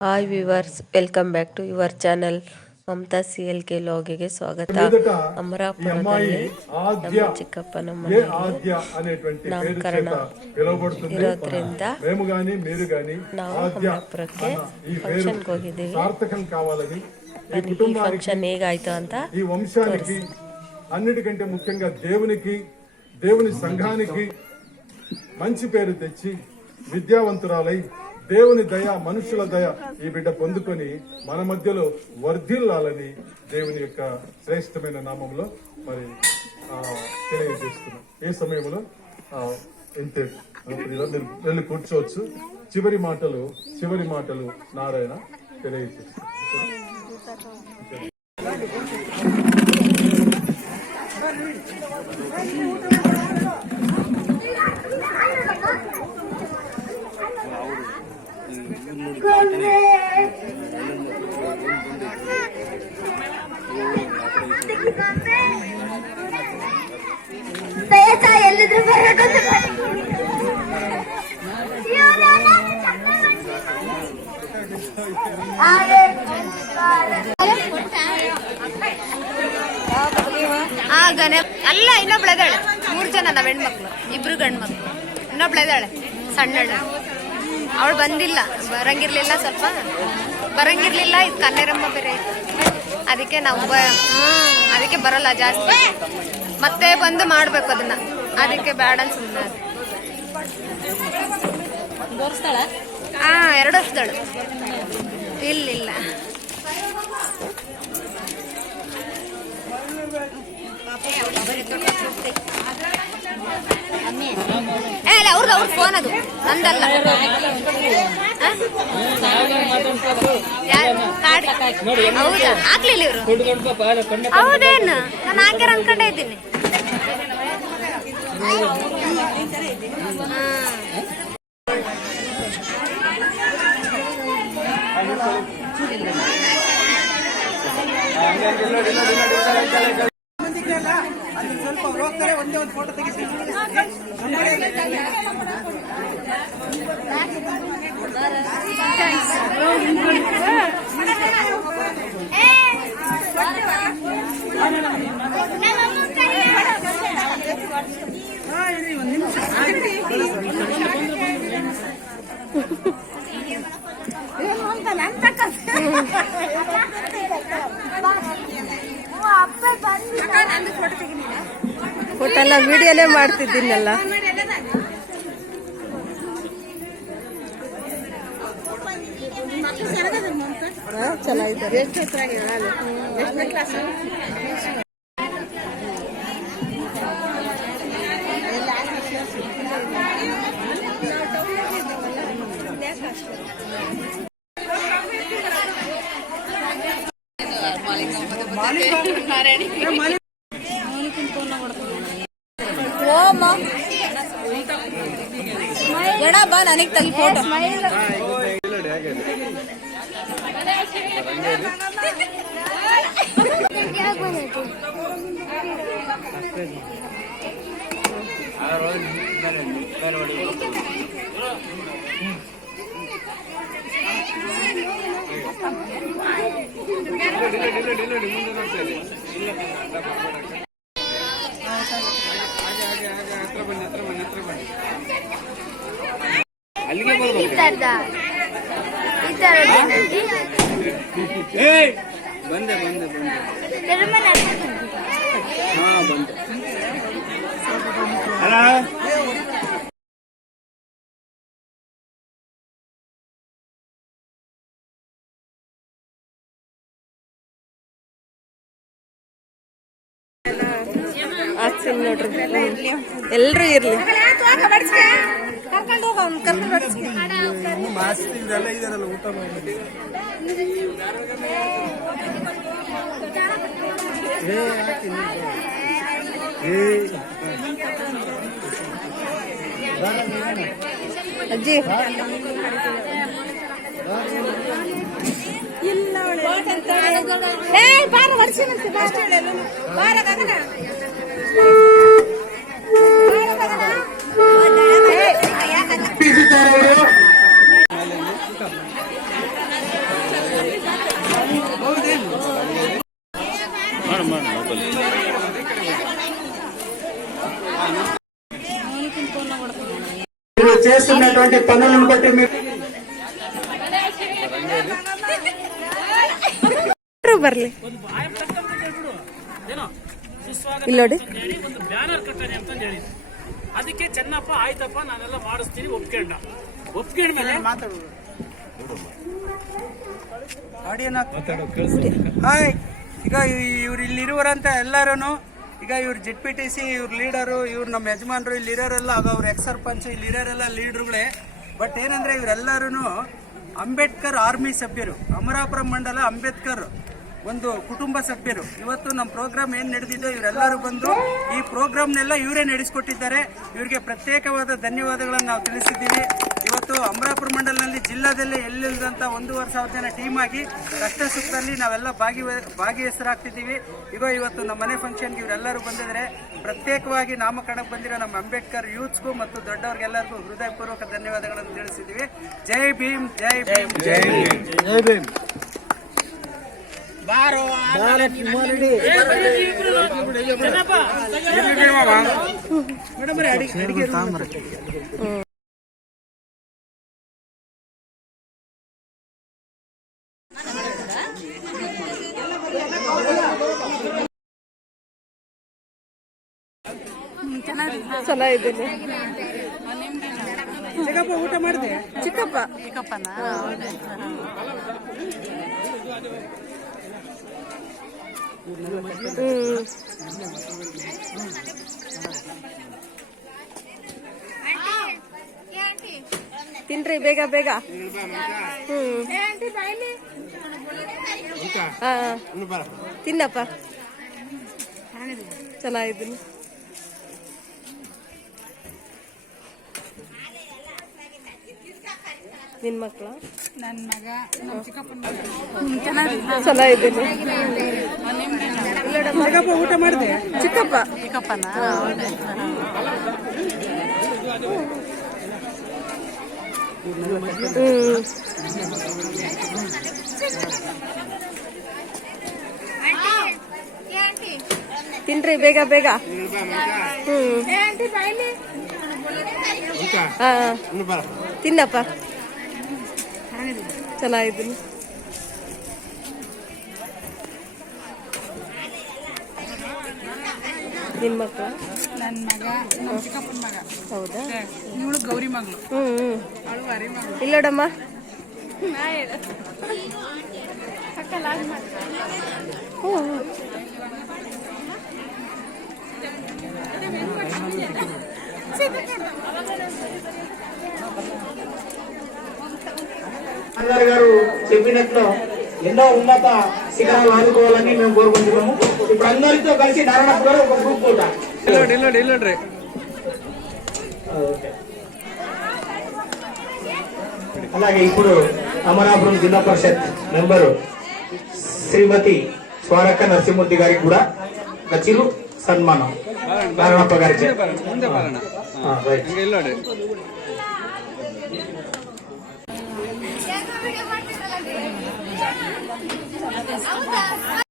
Hi viewers welcome back to your channel Mamata C L K ಲಾಗಿಗೆ ಸ್ವಾಗತ. ಅಮರಾಪುರದಲ್ಲಿ ನಮ್ಮ ಚಿಕ್ಕಪ್ಪನ ಮನೆ ನಾಮಕರಣ ಇರೋದ್ರಿಂದ ನಾವು ಅಮರಾಪುರಕ್ಕೆ ಫಂಕ್ಷನ್ಗೆ ಹೋಗಿದ್ದೀವಿ ಈ ಫಂಕ್ಷನ್ ಹೇಗಾಯ್ತು ಅಂತ ఈ వంశానికి అన్నిటికంటే ముఖ్యంగా దేవునికి దేవుని సంఘానికి మంచి పేరు తెచ్చి విద్యావంతురాలై దేవుని దయ మనుషుల దయ ఈ బిడ్డ పొందుకొని మన మధ్యలో వర్ధిల్లాలని దేవుని యొక్క శ్రేష్టమైన నామంలో మరి తెలియజేస్తున్నాం. ఏ సమయంలో ఇంతే. వెళ్ళి కూర్చోవచ్చు. చివరి మాటలు చివరి మాటలు నారాయణ తెలియజేస్తున్నాం ಎಲ್ಲಿದ್ರು ಆಗನೆ ಅಲ್ಲ ಇನ್ನೊಬ್ಳೆದಾಳೆ ಮೂರ್ ಜನ ನಾವ್ ಹೆಣ್ಮಕ್ಳು. ಇಬ್ರು ಗಂಡ್ಮಕ್ಳು. ಇನ್ನೊಬ್ಳೆದಾಳೆ ಸಣ್ಣಳು. ಅವಳು ಬಂದಿಲ್ಲ. ಬರಂಗಿರ್ಲಿಲ್ಲ ಸ್ವಲ್ಪ. ಬರಂಗಿರ್ಲಿಲ್ಲ ಇದು ಕನ್ನೇರಮ್ಮ ಬೇರೆ. ಅದಕ್ಕೆ ನಾವು ಬ- ಅದಕ್ಕೆ ಬರಲ್ಲ ಜಾಸ್ತಿ. ಮತ್ತೆ ಬಂದು ಮಾಡ್ಬೇಕು ಅದನ್ನ. ಅದಕ್ಕೆ ಬೇಡ ಸುಮ್ಮನೆ ಹಾ ಎರಡು ವರ್ಷದಳು ಇಲ್ಲಿಲ್ಲ. ಏ ಅವ್ರ ಫೋನ್ ಅದು. ನಂದಲ್ಲ? ಹೌದಾ? ಹಾಕ್ಲಿಲ್ಲ ಇವರು. ಹೌದೇನು? ನಾನು ಹಾಕ್ಯಾರ ಅನ್ಕೊಂಡೇ ಇದ್ದೀನಿ. ಸ್ವಲ್ಪ ಹೋಗ್ತಾರೆ ಒಂದೇ ಒಂದು ಫೋಟೋ ಎಲ್ಲ ವಿಡಿಯೋನೇ ಮಾಡ್ತಿದ್ದೀನಲ್ಲ ಚೆನ್ನಾಗಿದ್ದಾರೆ ಓಮ ಎಡ ಬಾ ನನಗೆ ತಗಿ ಫೋಟೋ ಈ ತರದ ತರದ ಬಂದೆ ಬಂದೆ ಬಂದೆ ಹಾ ಬಂದೆ ಅಲ್ಲ ಹಾಕ್ತೀನಿ ನೋಡ್ರಿ. ಎಲ್ರು ಇರ್ಲಿ. ಅಜ್ಜಿ. ಇಲ್ಲ ಬಾರ ಹೊಡ್ಸಿನಂತೆ ಬಾರ ಬಾರ. చేస్తున్నటువంటి పనులను బట్టి మీరు ಇಲ್ಲೋಡಿ ಹೇಳಿ ಒಂದು ಬ್ಯಾನರ್ ಕಟ್ಟಣೆ ಅಂತ ಹೇಳಿ ಅದಕ್ಕೆ ಚೆನ್ನಪ್ಪ ಆಯ್ತಪ್ಪ ನಾನೆಲ್ಲ ಮಾಡಿಸ್ತೀನಿ ಒಪ್ಕೊಂಡ. ಒಪ್ಕೊಂಡ್ಮೇಲೆ ಹಾಯ್. ಈಗ ಇವ್ರು ಇಲ್ಲಿರುವರಂತ ಎಲ್ಲರೂ ಈಗ ಇವ್ರು ಜೆಡ್ ಪಿ ಟಿ ಸಿ ಇವ್ರ ಲೀಡರು ಇವ್ರು ನಮ್ಮ ಯಜಮಾನರು ಇಲ್ಲಿ ಇರೋರೆಲ್ಲ ಆಗ ಅವ್ರ ಎಕ್ಸ್ ಸರ್ಪಂಚ್ ಇಲ್ಲಿ ಇರೋರೆಲ್ಲ ಲೀಡರ್ಗಳೇ ಬಟ್ ಏನಂದ್ರೆ ಇವರೆಲ್ಲರೂ ಅಂಬೇಡ್ಕರ್ ಆರ್ಮಿ ಸಭ್ಯರು ಅಮರಾಪುರ ಮಂಡಲ ಅಂಬೇಡ್ಕರ್. ಒಂದು ಕುಟುಂಬ ಸಭ್ಯರು. ಇವತ್ತು ನಮ್ಮ ಪ್ರೋಗ್ರಾಮ್ ಏನ್ ನಡೆದಿದ್ದು ಇವರೆಲ್ಲರೂ ಬಂದು ಈ ಪ್ರೋಗ್ರಾಮ್ನೆಲ್ಲ ಇವರೇ ನಡೆಸಿಕೊಟ್ಟಿದ್ದಾರೆ. ಇವರಿಗೆ ಪ್ರತ್ಯೇಕವಾದ ಧನ್ಯವಾದಗಳನ್ನು ನಾವು ತಿಳಿಸಿದ್ದೀವಿ. ಇವತ್ತು ಅಮರಾಪುರ ಮಂಡಲದಲ್ಲಿ ಜಿಲ್ಲಾದಲ್ಲೇ ಎಲ್ಲಿಲ್ಲದಂತ ಒಂದೂವರೆ ಸಾವಿರ ಜನ ಟೀಮ್ ಆಗಿ ಕಷ್ಟ ಸುಖದಲ್ಲಿ ನಾವೆಲ್ಲ ಭಾಗಿ ಹೆಸರಾಗ್ತಿದ್ದೀವಿ ಈಗ ಇವತ್ತು ನಮ್ಮ ಮನೆ ಫಂಕ್ಷನ್ಗೆ ಇವರೆಲ್ಲರೂ ಬಂದಿದ್ದಾರೆ. ಪ್ರತ್ಯೇಕವಾಗಿ ನಾಮಕರಣಕ್ಕೆ ಬಂದಿರೋ ನಮ್ಮ ಅಂಬೇಡ್ಕರ್ ಯೂತ್ಸ್ಗೂ ಮತ್ತು ದೊಡ್ಡವ್ರಿಗೆಲ್ಲರಿಗೂ ಹೃದಯಪೂರ್ವಕ ಧನ್ಯವಾದಗಳನ್ನು ತಿಳಿಸಿದ್ದೀವಿ. ಜೈ ಭೀಮ್ ಜೈ ಭೀಮ್ ಜೈ ಭೀಮ್. ಜೈ ಭೀಮ್. ಚೆನ್ನಪ್ಪ ಚೆನ್ನಾಗಿದ್ದೀನಿ. ಚಿಕ್ಕಪ್ಪ ಊಟ ಮಾಡಿದೆ ಚಿಕ್ಕಪ್ಪ. ಹ್ಮ್ ತಿನ್ರಿ ಬೇಗ ಬೇಗ. ಹ್ಮ್. ಹಾ. ತಿನ್ನಪ್ಪ. ಚೆನ್ನಾಗಿದ್ದೀನಿ. ನಿನ್ ಮಕ್ಳ? ನನ್ನ ಮಗ ನಮ್ಮ ಚಿಕ್ಕಪ್ಪನ ಚೆನ್ನಾಗಿದ್ದೀನಿ. ಚಿಕ್ಕಪ್ಪ ಊಟ ಮಾಡಿದೆ? ಚಿಕ್ಕಪ್ಪ? ಚಿಕ್ಕಪ್ಪನ? ಹ್ಮ್. ತಿನ್ರಿ ಬೇಗ ಬೇಗ. ಹ್ಮ್. ಹಾ. ತಿನ್ನಪ್ಪ. ಚೆನ್ನಾಗಿದ್ದೀನಿ. ನಿಮ್ಮ ಮಕ್ಕಳ ನನ್ನ ಮಗ ನಮ್ಮ ಚಿಕ್ಕಪ್ಪನ ಮಗ. ಹೌದಾ? ನೀವು ಗೌರಿ ಮಗಳು. ಹ್ಞೂ ಹ್ಞೂ ಇಲ್ಲ ವರಿ ಹ್ಞೂ గారు చెప్పినట్లు ఎన్నో ఉన్నత శిఖరాలు ఆదుకోవాలని మేము కోరుకుంటున్నాము. ఇప్పుడు అందరితో కలిసి నారాయణ గారు ఒక గ్రూప్ అలాగే ఇప్పుడు అమరాపురం జిల్లా పరిషత్ మెంబరు శ్రీమతి స్వారక్క నరసింహమూర్తి గారికి కూడా గచ్చిలు సన్మానం. నారాయణప్ప గారికి. Holidays.